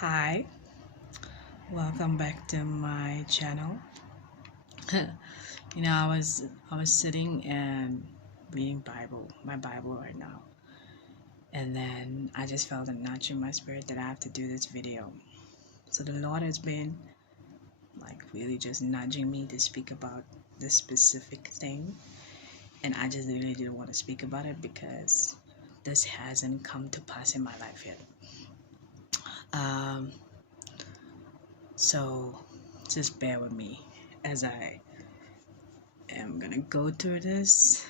Hi, welcome back to my channel. I was sitting and reading my Bible right now, and then I just felt a nudge in my spirit that I have to do this video. So the Lord has been like really just nudging me to speak about this specific thing, and I just really didn't want to speak about it because this hasn't come to pass in my life yet. Um, so just bear with me as I am gonna go through this.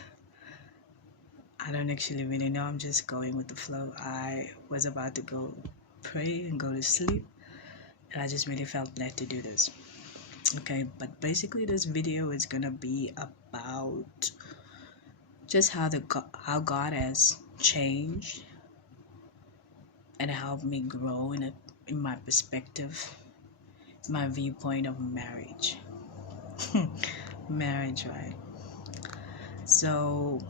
I don't actually really know. I'm just going with the flow. I was about to go pray and go to sleep, and I just really felt led to do this. Okay, but basically, this video is gonna be about just how God has changed and helped me grow in my perspective, my viewpoint of marriage. Marriage, right? So,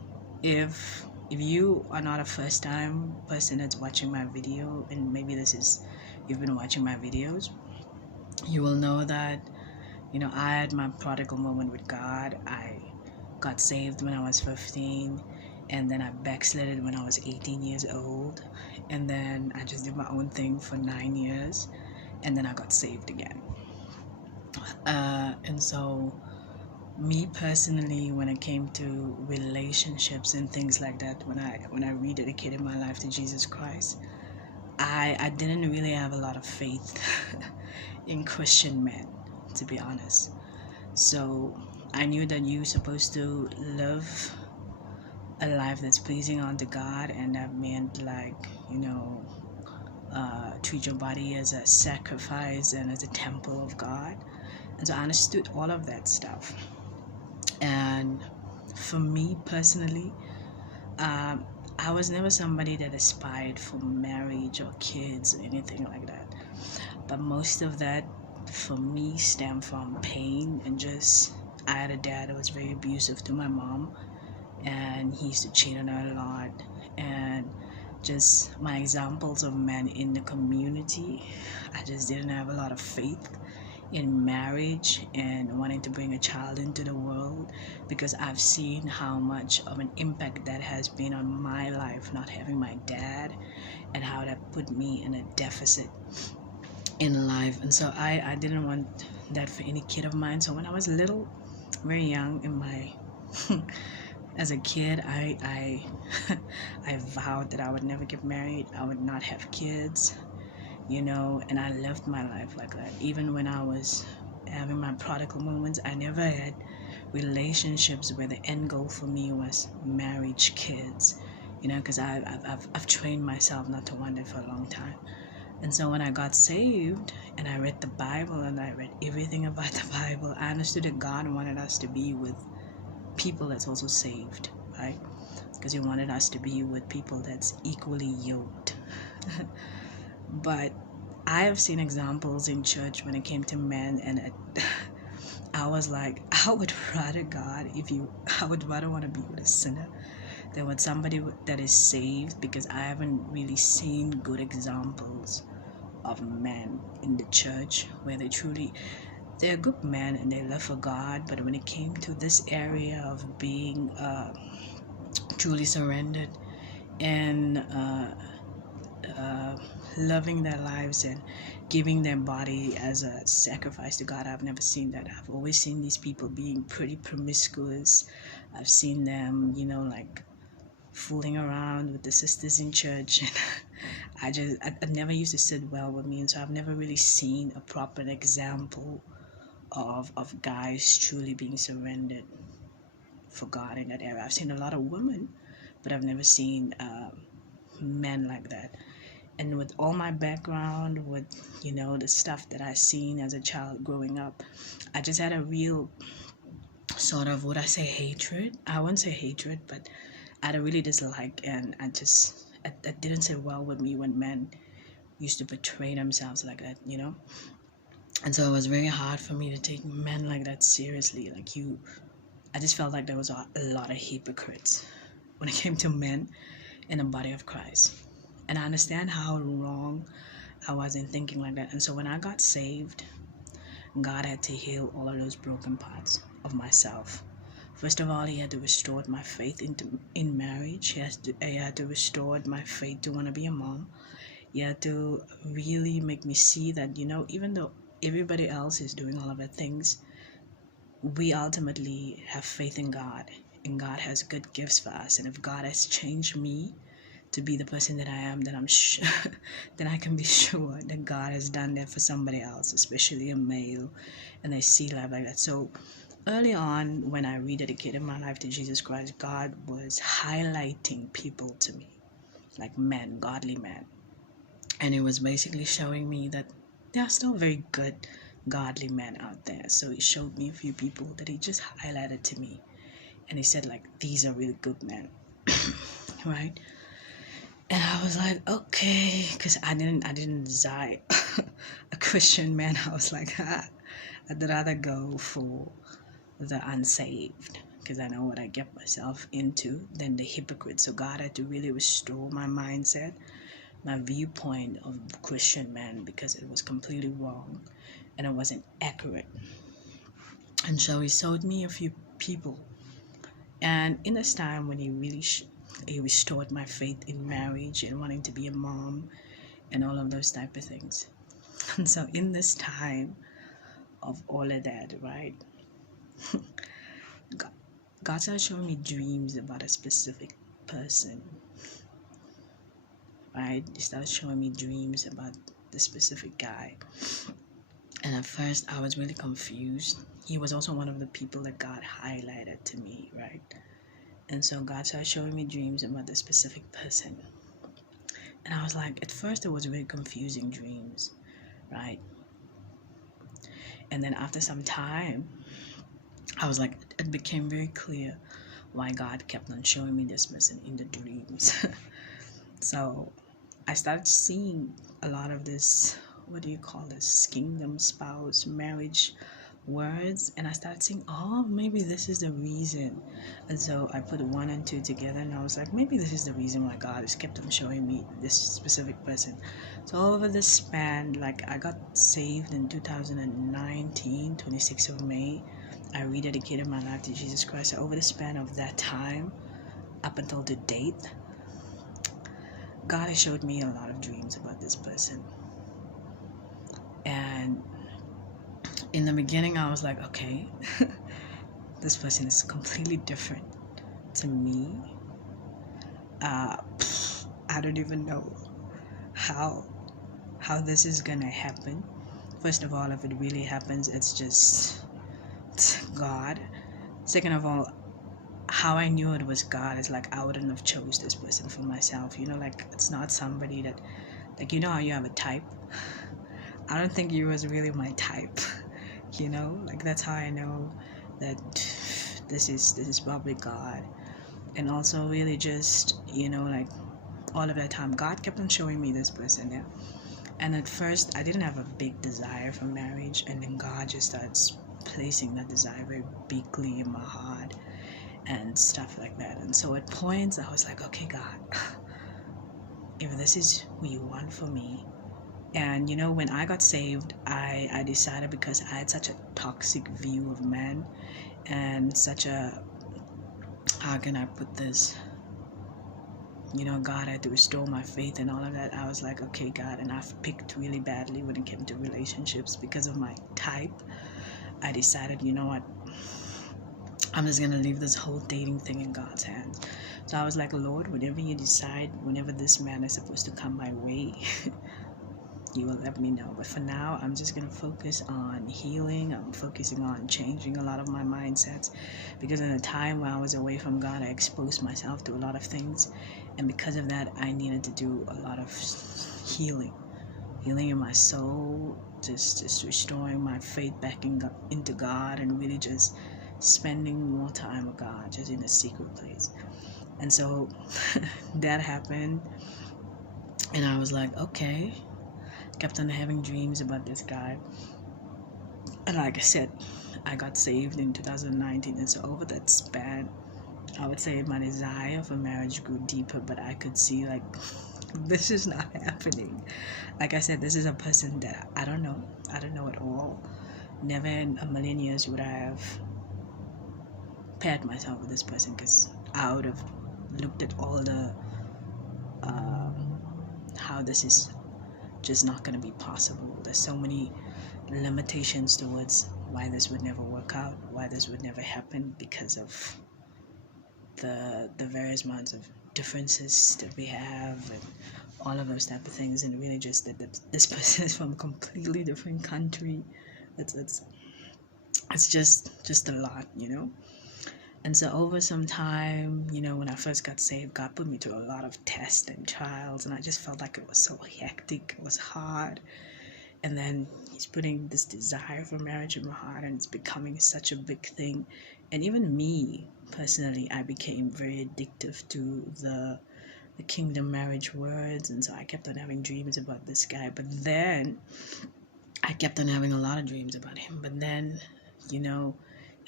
if you are not a first time person that's watching my video, and maybe you've been watching my videos, you will know that I had my prodigal moment with God. I got saved when I was 15, and then I backslided when I was 18 years old, and then I just did my own thing for 9 years, and then I got saved again. And so me personally, when it came to relationships and things like that, when I rededicated my life to Jesus Christ, I didn't really have a lot of faith in Christian men, to be honest. So I knew that you're supposed to live a life that's pleasing unto God, and that meant treat your body as a sacrifice and as a temple of God. And so I understood all of that stuff. And for me personally, um, I was never somebody that aspired for marriage or kids or anything like that. But most of that for me stemmed from pain and just I had a dad that was very abusive to my mom, and he used to cheat on her a lot. And just my examples of men in the community, I just didn't have a lot of faith in marriage and wanting to bring a child into the world, because I've seen how much of an impact that has been on my life, not having my dad, and how that put me in a deficit in life. And so I didn't want that for any kid of mine. So when I was little, very young in my as a kid, I I vowed that I would never get married, I would not have kids, and I lived my life like that. Even when I was having my prodigal moments, I never had relationships where the end goal for me was marriage, kids, because I've trained myself not to want that for a long time. And so when I got saved and I read the Bible and I read everything about the Bible, I understood that God wanted us to be with people that's also saved, right? Because he wanted us to be with people that's equally yoked. But I have seen examples in church when it came to men, and I was like, I would rather I would rather want to be with a sinner than with somebody that is saved, because I haven't really seen good examples of men in the church where they're good men and they live for God, but when it came to this area of being truly surrendered and loving their lives and giving their body as a sacrifice to God, I've never seen that. I've always seen these people being pretty promiscuous. I've seen them, like fooling around with the sisters in church, and I never used to sit well with me, and so I've never really seen a proper example of guys truly being surrendered for God in that area. I've seen a lot of women, but I've never seen men like that. And with all my background, with the stuff that I seen as a child growing up, I just had a real sort of, would I say hatred? I wouldn't say hatred, but I had a really dislike, and I didn't sit well with me when men used to betray themselves like that. And so it was very hard for me to take men like that seriously. I just felt like there was a lot of hypocrites when it came to men in the body of Christ. And I understand how wrong I wasn't thinking like that. And so when I got saved, God had to heal all of those broken parts of myself. First of all, He had to restore my faith in marriage. He had to restore my faith to want to be a mom. He had to really make me see that, even though everybody else is doing all of the things, we ultimately have faith in God, and God has good gifts for us. And if God has changed me to be the person that I am, then then I can be sure that God has done that for somebody else, especially a male, and they see life like that. So early on, when I rededicated my life to Jesus Christ, God was highlighting people to me, like men, godly men. And it was basically showing me that there are still very good, godly men out there. So He showed me a few people that He just highlighted to me. And He said, like, these are really good men. Right? And I was like, okay, because I didn't desire a Christian man. I was like, I'd rather go for the unsaved, because I know what I get myself into, than the hypocrite. So God had to really restore my mindset, my viewpoint of Christian men, because it was completely wrong and it wasn't accurate. And so He showed me a few people. And in this time when He really He restored my faith in marriage and wanting to be a mom and all of those type of things. And so in this time of all of that, right, God started showing me dreams about a specific person. Right? He started showing me dreams about the specific guy. And at first I was really confused. He was also one of the people that God highlighted to me, right? And so God started showing me dreams about this specific person. And I was like, at first it was really confusing dreams, right? And then after some time, I was like, it became very clear why God kept on showing me this person in the dreams. So I started seeing a lot of this, what do you call this, kingdom spouse, marriage words, and I started saying, oh, maybe this is the reason. And so I put 1 and 2 together, and I was like, maybe this is the reason why God has kept on showing me this specific person. So over this span, like, I got saved in 2019, 26th of May. I rededicated my life to Jesus Christ. So over the span of that time, up until the date, God has showed me a lot of dreams about this person. And in the beginning, I was like, okay, this person is completely different to me. I don't even know how this is gonna happen. First of all, if it really happens, it's just God. Second of all, how I knew it was God is like I wouldn't have chose this person for myself. Like, it's not somebody that, like, how you have a type. I don't think he was really my type. Like, that's how I know that this is probably God. And also really just, like, all of that time God kept on showing me this person. Yeah. And at first I didn't have a big desire for marriage, and then God just starts placing that desire very bigly in my heart and stuff like that. And so at points I was like, okay, God, if this is who you want for me. And when I got saved, I decided, because I had such a toxic view of men and such a, how can I put this, God had to restore my faith and all of that. I was like, okay, God, and I've picked really badly when it came to relationships because of my type. I decided, you know what, I'm just gonna leave this whole dating thing in God's hands. So I was like, Lord, whatever you decide, whenever this man is supposed to come my way, you will let me know. But for now, I'm just going to focus on healing. I'm focusing on changing a lot of my mindsets, because in the time where I was away from God, I exposed myself to a lot of things, and because of that, I needed to do a lot of healing in my soul, just restoring my faith back into God, and really just spending more time with God, just in a secret place. And so that happened, and I was like, okay. Kept on having dreams about this guy, and like I said, I got saved in 2019. And so over that span, I would say my desire for marriage grew deeper, but I could see, like, This is not happening. Like I said, this is a person that I don't know. I don't know at all. Never in a million years would I have paired myself with this person, because I would have looked at all the how this is just not going to be possible. There's so many limitations towards why this would never work out, why this would never happen, because of the various amounts of differences that we have and all of those type of things. And really just that this person is from a completely different country. It's just a lot, you know. And so over some time, you know, when I first got saved, God put me through a lot of tests and trials, and I just felt like it was so hectic, it was hard. And then he's putting this desire for marriage in my heart, and it's becoming such a big thing. And even me personally, I became very addictive to the kingdom marriage words, and so I kept on having dreams about this guy. But then I kept on having a lot of dreams about him. But then, you know,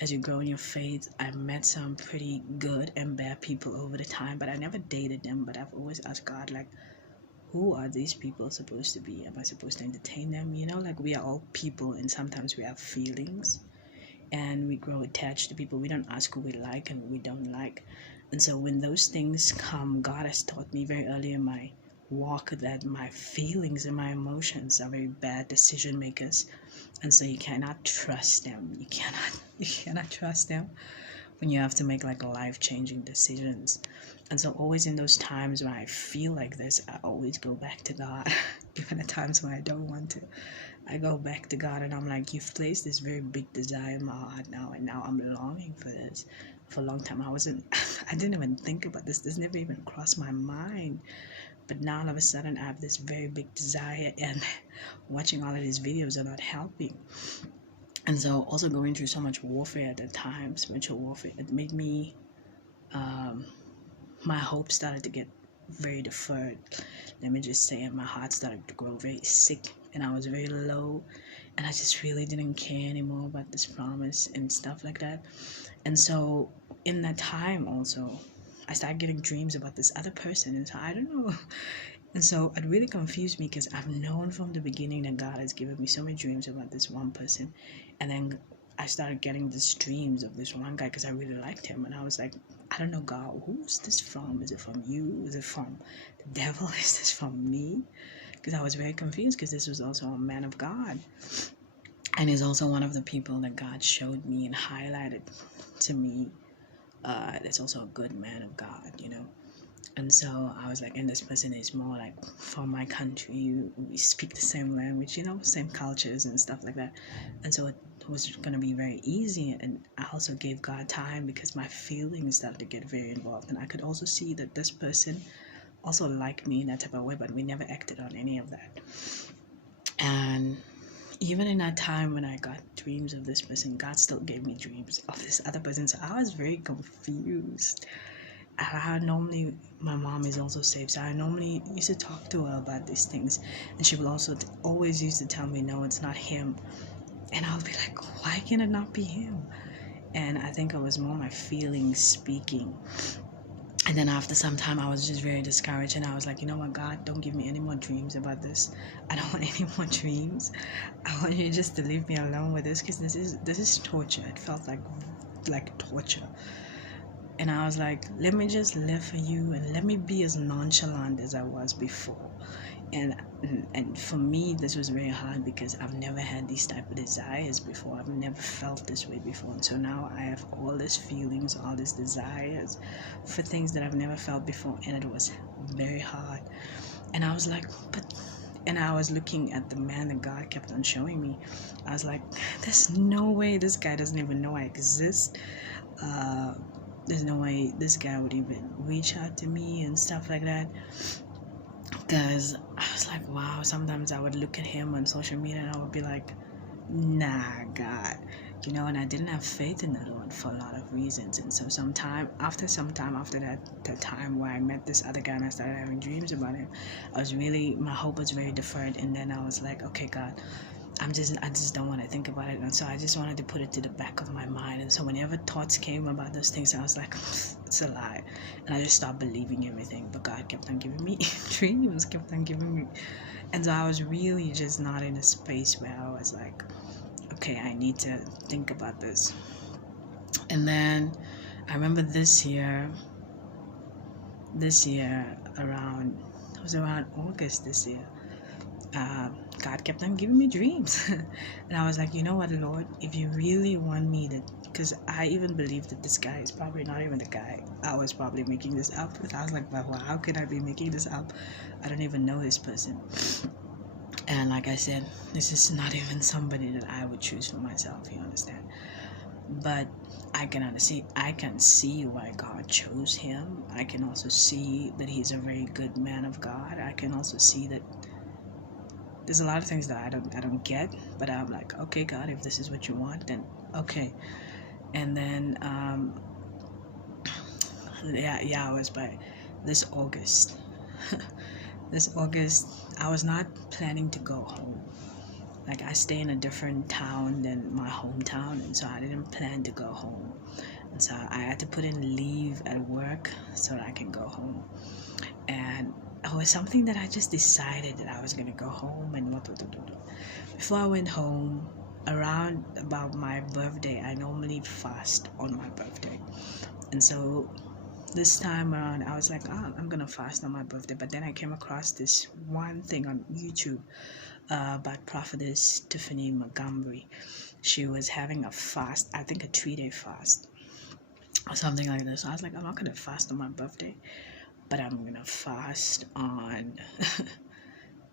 as you grow in your faith, I met some pretty good and bad people over the time, but I never dated them. But I've always asked God, like, who are these people supposed to be? Am I supposed to entertain them? You know, like, we are all people, and sometimes we have feelings and we grow attached to people. We don't ask who we like and who we don't like. And so when those things come, God has taught me very early in my walk that my feelings and my emotions are very bad decision makers. And so you cannot trust them. You cannot trust them when you have to make like life-changing decisions. And so always in those times when I feel like this, I always go back to God. Even at times when I don't want to, I go back to God, and I'm like, you've placed this very big desire in my heart now, and now I'm longing for this. For a long time I didn't even think about this never even crossed my mind. But now all of a sudden I have this very big desire, and watching all of these videos are not helping. And so also going through so much warfare at that time, spiritual warfare, it made me my hope started to get very deferred. Let me just say, and my heart started to grow very sick, and I was very low, and I just really didn't care anymore about this promise and stuff like that. And so in that time also, I started getting dreams about this other person, and so I don't know. And so it really confused me, because I've known from the beginning that God has given me so many dreams about this one person. And then I started getting these dreams of this one guy because I really liked him. And I was like, I don't know, God, who's this from? Is it from you? Is it from the devil? Is this from me? Because I was very confused, because this was also a man of God. And he's also one of the people that God showed me and highlighted to me. That's also a good man of God, you know. And so I was like, and this person is more like from my country. We speak the same language, you know, same cultures and stuff like that. And so it was going to be very easy. And I also gave God time, because my feelings started to get very involved. And I could also see that this person also liked me in that type of way, but we never acted on any of that. And even in that time when I got dreams of this person, God still gave me dreams of this other person. So I was very confused. Normally, my mom is also saved, so I normally used to talk to her about these things, and she would also always used to tell me, no, it's not him. And I would be like, why can it not be him? And I think it was more my feelings speaking. And then after some time, I was just very discouraged, and I was like, you know what, God, don't give me any more dreams about this. I don't want any more dreams. I want you just to leave me alone with this, because this is torture. It felt like torture. And I was like, let me just live for you, and let me be as nonchalant as I was before. And for me, this was very hard, because I've never had these type of desires before. I've never felt this way before. And so now I have all these feelings, all these desires for things that I've never felt before. And it was very hard. And I was like, and I was looking at the man that God kept on showing me. I was like, there's no way this guy doesn't even know I exist. There's no way this guy would even reach out to me and stuff like that. Because I was like, wow, sometimes I would look at him on social media and I would be like, nah, God, you know. And I didn't have faith in the Lord for a lot of reasons. And so after that time where I met this other guy and I started having dreams about him, my hope was very deferred. And then I was like, okay, God, I just don't want to think about it. And so I just wanted to put it to the back of my mind. And so whenever thoughts came about those things, I was like, it's a lie. And I just stopped believing everything. But God kept on giving me dreams, kept on giving me. And so I was really just not in a space where I was like, okay, I need to think about this. And then I remember this year around, it was around August this year, God kept on giving me dreams. And I was like, you know what, Lord, if you really want me to, because I even believed that this guy is probably not even the guy. I was probably making this up. I was like, well, how could I be making this up? I don't even know this person. And like I said, this is not even somebody that I would choose for myself, you understand? But I can see why God chose him. I can also see that he's a very good man of God. I can also see that there's a lot of things that I don't get, but I'm like, okay, God, if this is what you want, then okay. And then it was by this August. This August, I was not planning to go home. Like, I stay in a different town than my hometown, and so I didn't plan to go home. And so I had to put in leave at work so that I can go home. And it was something that I just decided that I was going to go home and what. Before I went home, around about my birthday, I normally fast on my birthday. And so this time around, I was like, I'm going to fast on my birthday. But then I came across this one thing on YouTube about Prophetess Tiffany Montgomery. She was having a fast, I think a 3-day fast or something like this. So I was like, I'm not going to fast on my birthday, but I'm going to fast on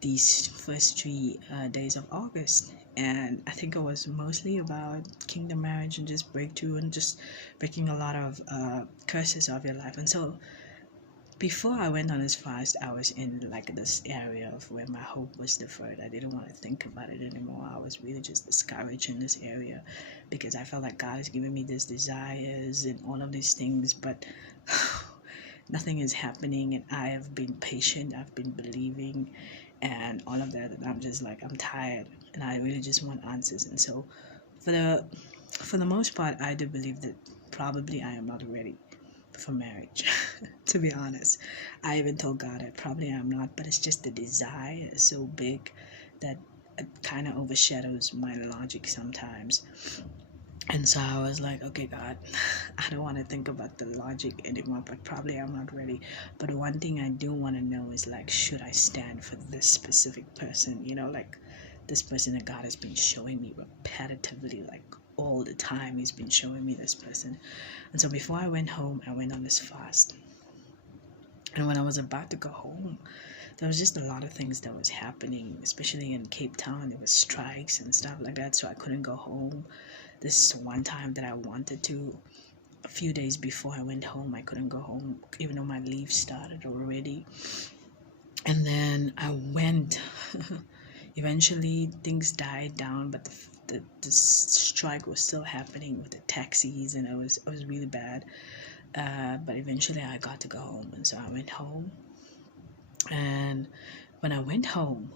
these first 3 days of August. And I think it was mostly about kingdom marriage and just breakthrough and just breaking a lot of curses of your life. And so before I went on this fast, I was in like this area of where my hope was deferred. I didn't want to think about it anymore. I was really just discouraged in this area because I felt like God is giving me these desires and all of these things, but nothing is happening. And I have been patient, I've been believing and all of that. And I'm just like, I'm tired and I really just want answers. And so for the most part, I do believe that probably I am not ready for marriage. To be honest, I even told God I probably am not, but it's just the desire is so big that it kind of overshadows my logic sometimes. And so I was like, okay, God, I don't want to think about the logic anymore, but probably I'm not ready. But one thing I do want to know is like, should I stand for this specific person? You know, like this person that God has been showing me repetitively, like all the time he's been showing me this person. And so before I went home, I went on this fast. And when I was about to go home, there was just a lot of things that was happening, especially in Cape Town. There was strikes and stuff like that, so I couldn't go home. This one time that I wanted to, a few days before I went home, I couldn't go home, even though my leave started already. And then I went. Eventually, things died down, but the strike was still happening with the taxis, and it was really bad. But eventually, I got to go home, and so I went home. And when I went home,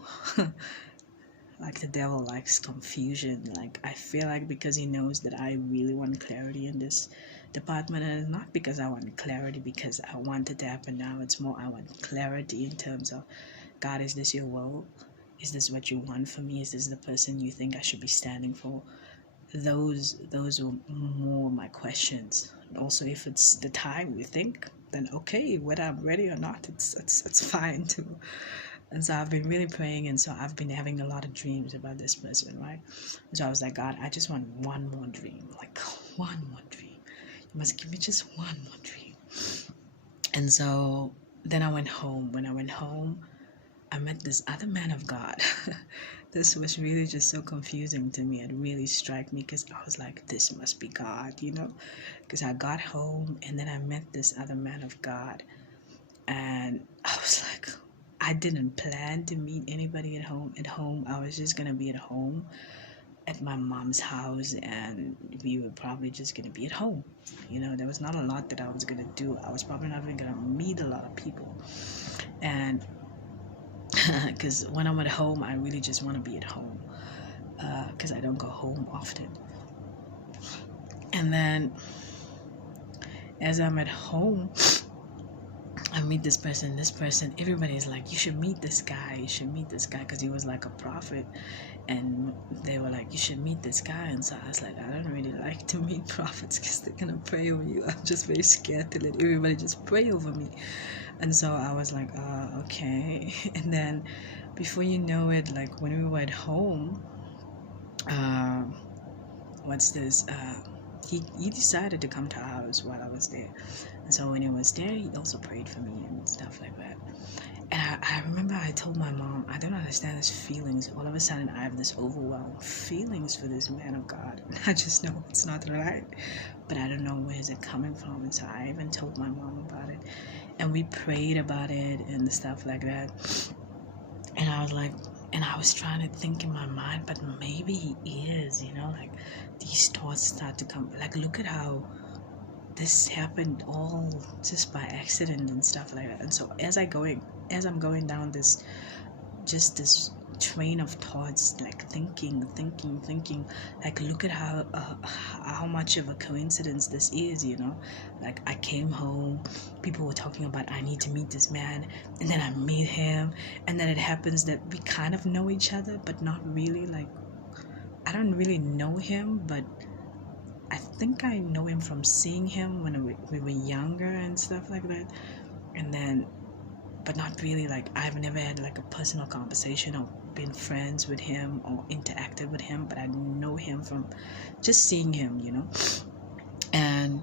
like the devil likes confusion. Like I feel like because he knows that I really want clarity in this department, and it's not because I want clarity because I want it to happen now. It's more I want clarity in terms of, God, is this your will? Is this what you want for me? Is this the person you think I should be standing for? Those are more my questions. And also, if it's the time you think, then okay, whether I'm ready or not, it's fine too. And so I've been really praying, and so I've been having a lot of dreams about this person, right? And so I was like, God, I just want one more dream, like one more dream. You must give me just one more dream. And so then I went home. When I went home, I met this other man of God. This was really just so confusing to me. It really struck me because I was like, this must be God, you know? Because I got home and then I met this other man of God. And I was like, I didn't plan to meet anybody at home. I was just going to be at home at my mom's house, and we were probably just going to be at home. You know, there was not a lot that I was going to do. I was probably not even going to meet a lot of people. And because when I'm at home, I really just want to be at home. because I don't go home often. And then as I'm at home, I meet this person, everybody's like, you should meet this guy, because he was like a prophet. And they were like, you should meet this guy. And so I was like, I don't really like to meet prophets because they're gonna pray over you. I'm just very scared to let everybody just pray over me. And so I was like, okay. And then before you know it, like when we were at home, he decided to come to our house while I was there. And so when he was there, he also prayed for me and stuff like that. And I remember I told my mom, I don't understand these feelings. All of a sudden, I have this overwhelming feelings for this man of God. And I just know it's not right, but I don't know where is it coming from. And so I even told my mom about it. And we prayed about it and stuff like that. And I was like, and I was trying to think in my mind, but maybe he is, like these thoughts start to come. Like, look at how this happened all just by accident and stuff like that. And so as I'm going down this train of thoughts, like thinking, like look at how much of a coincidence this is, like I came home, people were talking about I need to meet this man, and then I meet him, and then it happens that we kind of know each other, but not really. Like, I don't really know him, but I think I know him from seeing him when we were younger and stuff like that. And then, but not really, like I've never had like a personal conversation or been friends with him or interacted with him, but I know him from just seeing him, And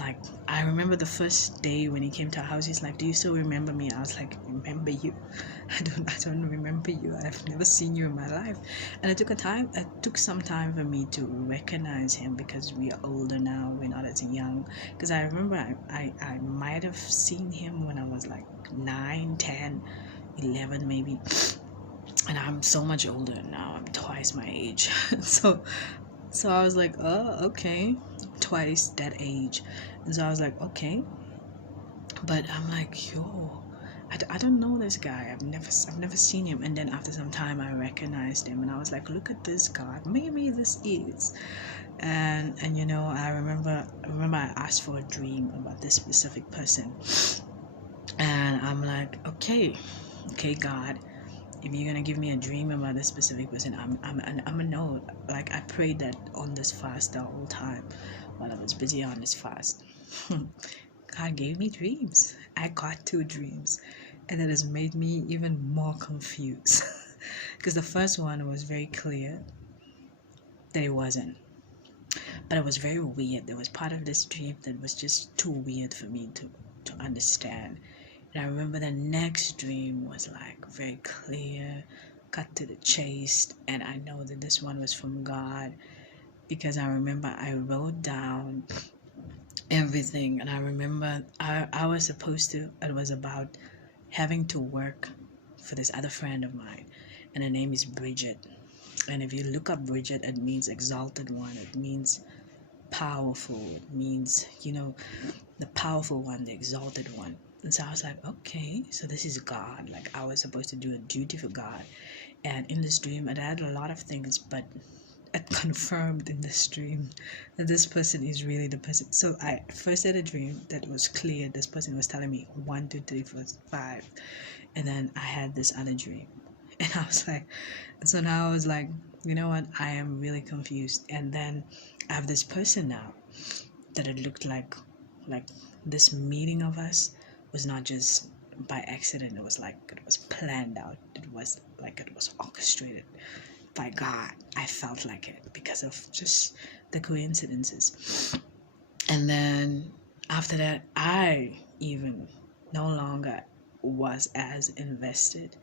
like, I remember the first day when he came to our house, he's like, do you still remember me? I was like, remember you? I don't remember you. I've never seen you in my life. And it took some time for me to recognize him, because we are older now, we're not as young. Because I remember I might have seen him when I was like 9, 10, 11 maybe. And I'm so much older now. I'm twice my age. So I was like, oh, okay, twice that age. And so I was like, okay. But I'm like, yo, I don't know this guy. I've never seen him. And then after some time, I recognized him, and I was like, look at this God. Maybe this is. And I remember I asked for a dream about this specific person, and I'm like, okay, God, if you're gonna give me a dream about this specific person, I'm gonna know. Like, I prayed that on this fast the whole time while I was busy on this fast. God gave me dreams. I got 2 dreams, and it has made me even more confused. Because the first one was very clear that it wasn't, but it was very weird. There was part of this dream that was just too weird for me to understand. And I remember the next dream was like very clear, cut to the chase, and I know that this one was from God, because I remember I wrote down everything. And I remember I was supposed to, it was about having to work for this other friend of mine, and her name is Bridget. And if you look up Bridget, it means exalted one, it means powerful, it means, the powerful one, the exalted one. And so I was like, okay, so this is God. Like, I was supposed to do a duty for God. And in this dream, it had a lot of things, but it confirmed in this dream that this person is really the person. So I first had a dream that was clear. This person was telling me 1, 2, 3, 4, 5. And then I had this other dream. And I was like, so now I was like, you know what? I am really confused. And then I have this person now that it looked like this meeting of us was not just by accident. It was like it was planned out. It was like it was orchestrated by God. I felt like it because of just the coincidences. And then after that, I even no longer was as invested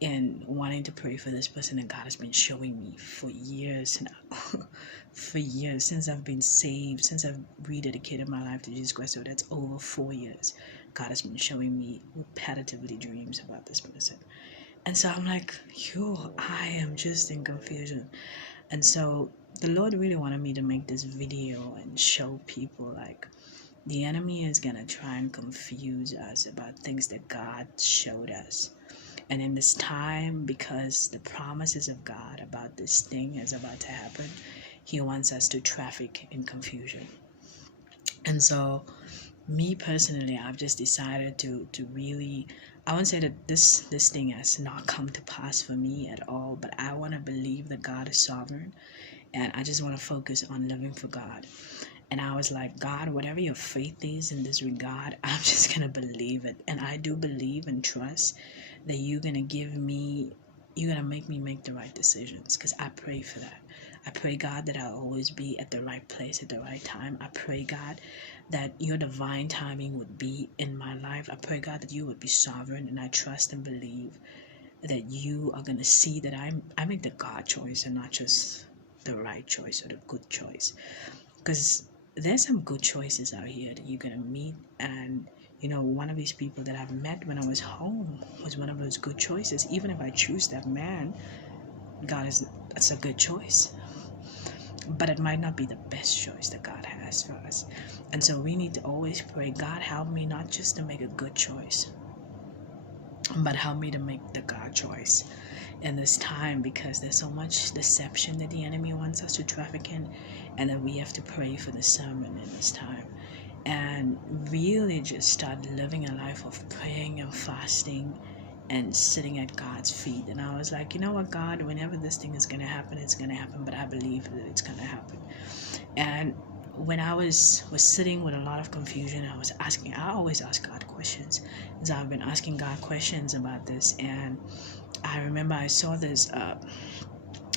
in wanting to pray for this person that God has been showing me for years now. For years, since I've been saved, since I've rededicated my life to Jesus Christ. So that's over 4 years. God has been showing me repetitively dreams about this person. And so I'm like, yo, I am just in confusion. And so the Lord really wanted me to make this video and show people, like, the enemy is going to try and confuse us about things that God showed us. And in this time, because the promises of God about this thing is about to happen, he wants us to traffic in confusion. And so me personally, I've just decided to really, I won't say that this thing has not come to pass for me at all, but I want to believe that God is sovereign, and I just want to focus on living for God. And I was like, God, whatever your faith is in this regard, I'm just gonna believe it. And I do believe and trust that you're gonna make me make the right decisions, because I pray for that. I pray, God, that I'll always be at the right place at the right time. I pray, God, that your divine timing would be in my life. I pray, God, that you would be sovereign, and I trust and believe that you are going to see that I make the God choice and not just the right choice or the good choice. Because there's some good choices out here that you're going to meet, and one of these people that I've met when I was home was one of those good choices. Even if I choose that man, that's a good choice, but it might not be the best choice that God has for us. And so we need to always pray, God, help me not just to make a good choice, but help me to make the God choice in this time, because there's so much deception that the enemy wants us to traffic in, and that we have to pray for discernment in this time, and really just start living a life of praying and fasting and sitting at God's feet. And I was like, you know what, God, whenever this thing is going to happen, it's going to happen, but I believe that it's going to happen. And when I was sitting with a lot of confusion, I always ask God questions. And so I've been asking God questions about this. And I remember I saw this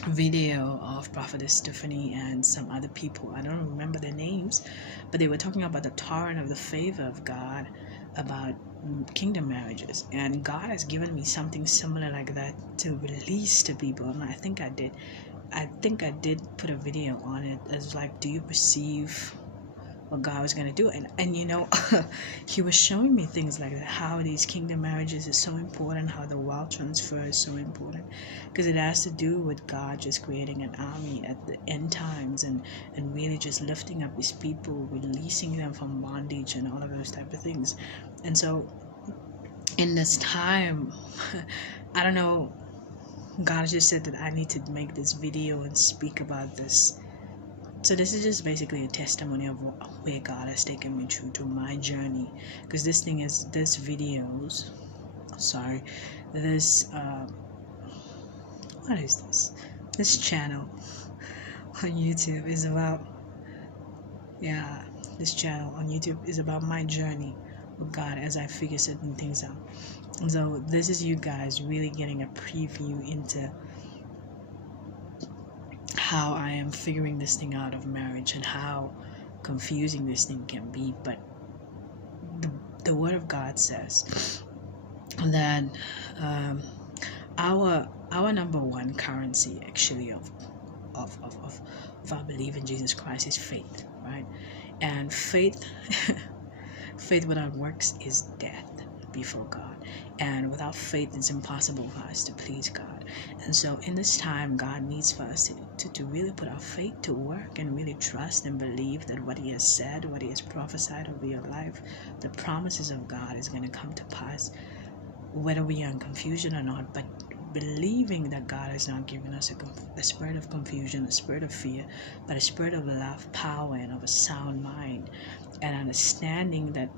video of Prophetess Stephanie and some other people. I don't remember their names, but they were talking about the torrent of the favor of God about kingdom marriages. And God has given me something similar like that to release to people. And I think I did put a video on it as like, do you perceive what God was going to do? And he was showing me things like that, how these kingdom marriages is so important, how the wealth transfer is so important, because it has to do with God just creating an army at the end times, and really just lifting up his people, releasing them from bondage and all of those type of things. And so in this time, I don't know, God just said that I need to make this video and speak about this. So this is just basically a testimony of where God has taken me through to my journey. Because this what is this? This channel on YouTube is about, this channel on YouTube is about my journey with God as I figure certain things out. And so this is you guys really getting a preview into how I am figuring this thing out of marriage and how confusing this thing can be. But the Word of God says that our number one currency actually of our belief in Jesus Christ is faith, right? And faith without works is death before God. And without faith, it's impossible for us to please God. And so in this time, God needs for us to really put our faith to work and really trust and believe that what he has said, what he has prophesied over your life, the promises of God is going to come to pass, whether we are in confusion or not. But believing that God has not given us a spirit of confusion, a spirit of fear, but a spirit of love, power, and of a sound mind, and understanding that,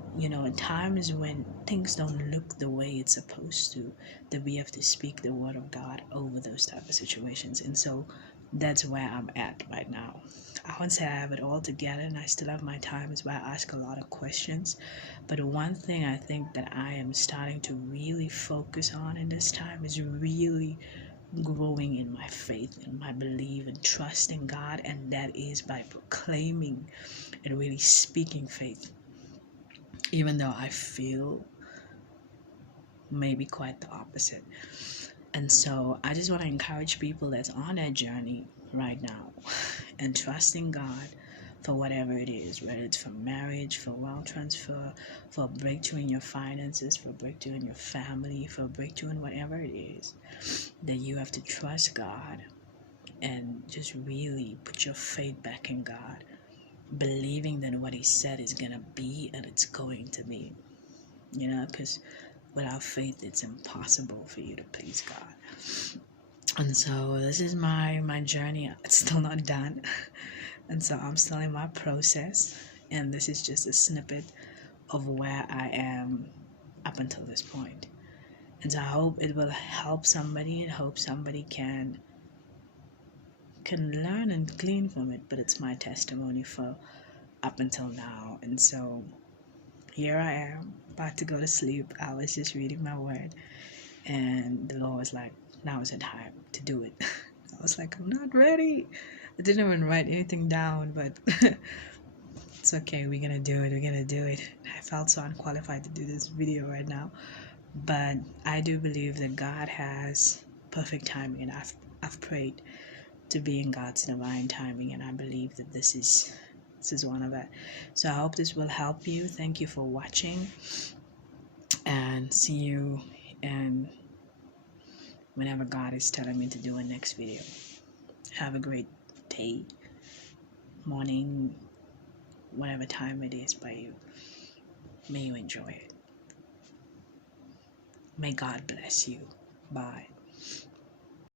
at times when things don't look the way it's supposed to, that we have to speak the word of God over those type of situations. And so that's where I'm at right now. I won't say I have it all together, and I still have my times where I ask a lot of questions. But one thing I think that I am starting to really focus on in this time is really growing in my faith and my belief and trust in God, and that is by proclaiming and really speaking faith, even though I feel maybe quite the opposite. And so I just want to encourage people that's on that journey right now and trusting God for whatever it is, whether it's for marriage, for wealth transfer, for a breakthrough in your finances, for a breakthrough in your family, for a breakthrough in whatever it is, that you have to trust God and just really put your faith back in God, believing that what he said is going to be and it's going to be, because without faith, it's impossible for you to please God. And so this is my journey. It's still not done. And so I'm still in my process, and this is just a snippet of where I am up until this point. And so I hope it will help somebody, and hope somebody can learn and glean from it. But it's my testimony for up until now. And so here I am, about to go to sleep. I was just reading my word, and the Lord was like, now is the time to do it. I was like, I'm not ready. I didn't even write anything down, but it's okay. We're gonna do it. We're gonna do it. I felt so unqualified to do this video right now, but I do believe that God has perfect timing, and I've prayed to be in God's divine timing, and I believe that this is one of it. So I hope this will help you. Thank you for watching, and see you and whenever God is telling me to do a next video. Have a great day, morning, whatever time it is by you. May you enjoy it. May God bless you. Bye.